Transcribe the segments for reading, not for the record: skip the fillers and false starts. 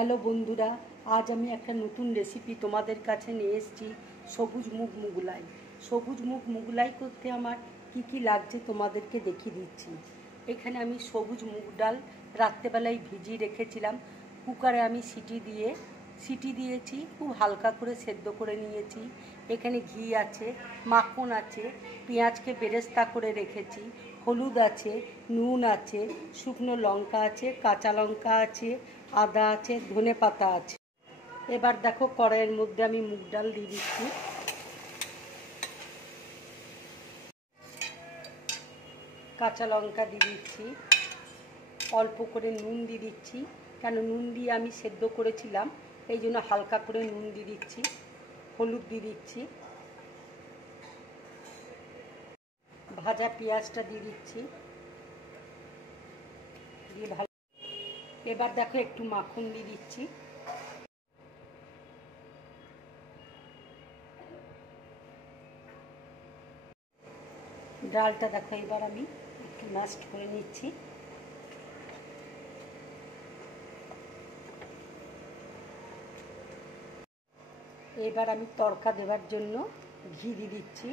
Hello বন্ধুরা, আজ আমি একটা নতুন রেসিপি তোমাদের কাছে নিয়ে এসেছি। সবুজ মুগ মুগলাই। সবুজ মুগ মুগলাই করতে আমার কি লাগছে তোমাদেরকে দেখিয়ে দিচ্ছি। এখানে আমি সবুজ মুগ ডাল রাত্রেবেলায় ভিজিয়ে রেখেছিলাম। কুকারে আমি সিটি দিয়েছি, খুব হালকা করে সেদ্ধ করে নিয়েছি। এখানে ঘি আছে, মাখন আছে, পেঁয়াজকে বেরেস্তা করে রেখেছি, হলুদ আছে, নুন আছে, শুকনো লঙ্কা আছে, কাঁচা লঙ্কা আছে, আদা আছে, ধনে পাতা আছে। এবার দেখো কড়াইয়ের মধ্যে আমি মুগ ডাল দিয়ে দিচ্ছি। কাঁচা লঙ্কা দিয়ে দিচ্ছি, অল্প করে নুন দিয়ে দিচ্ছি, কেন নুন দিয়ে আমি সেদ্ধ করেছিলাম, এই জন্য হালকা করে নুন দিয়ে দিচ্ছি। হলুদ দিয়ে দিচ্ছি, ভাজা পেঁয়াজটা দিয়ে দিচ্ছি, দিয়ে ভালো। এবার দেখো একটু মাখন দিয়ে দিচ্ছি। ডালটা দেখো এবার আমি একটু ম্যাশ করে নিচ্ছি। এবার আমি তড়কা দেওয়ার জন্য ঘি দিয়ে দিচ্ছি,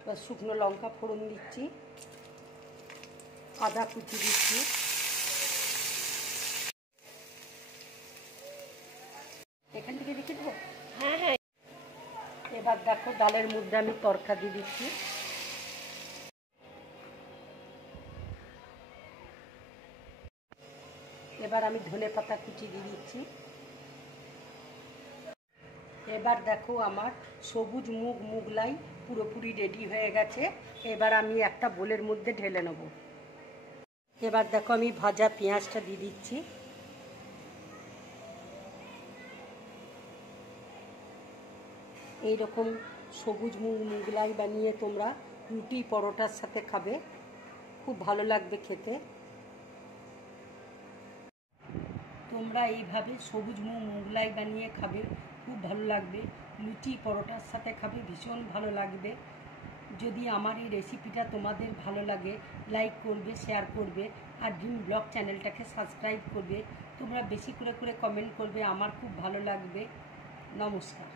এবার শুকনো লঙ্কা ফোড়ন দিচ্ছি, আদা কুচি দিচ্ছি, এখান থেকে রেখে দেবো। হ্যাঁ হ্যাঁ। এবার দেখো ডালের মধ্যে আমি তড়কা দিয়ে দিচ্ছি। এবার আমি ধনে পাতা কুচি দিয়ে দিচ্ছি। এবার দেখো আমার সবুজ মুগ মুগলাই পুরোপুরি রেডি হয়ে গেছে। এবার আমি একটা বোলের মধ্যে ঢেলে নেব। এবার দেখো আমি ভাজা পেঁয়াজটা দিয়ে দিচ্ছি। এইরকম সবুজ মুগ মুগলাই বানিয়ে তোমরা রুটি পরোটার সাথে খাবে, খুব ভালো লাগবে খেতে। তোমরা এইভাবে সবুজ মুগ মুগলাই বানিয়ে খাবে, খুব ভালো লাগবে। লুচি পরোটার সাথে খাবে, ভীষণ ভালো লাগবে। যদি আমার এই রেসিপিটা তোমাদের ভালো লাগে, লাইক করবে, শেয়ার করবে, আর ড্রিম ব্লগ চ্যানেলটাকে সাবস্ক্রাইব করবে। তোমরা বেশি করে কমেন্ট করবে, আমার খুব ভালো লাগবে। নমস্কার।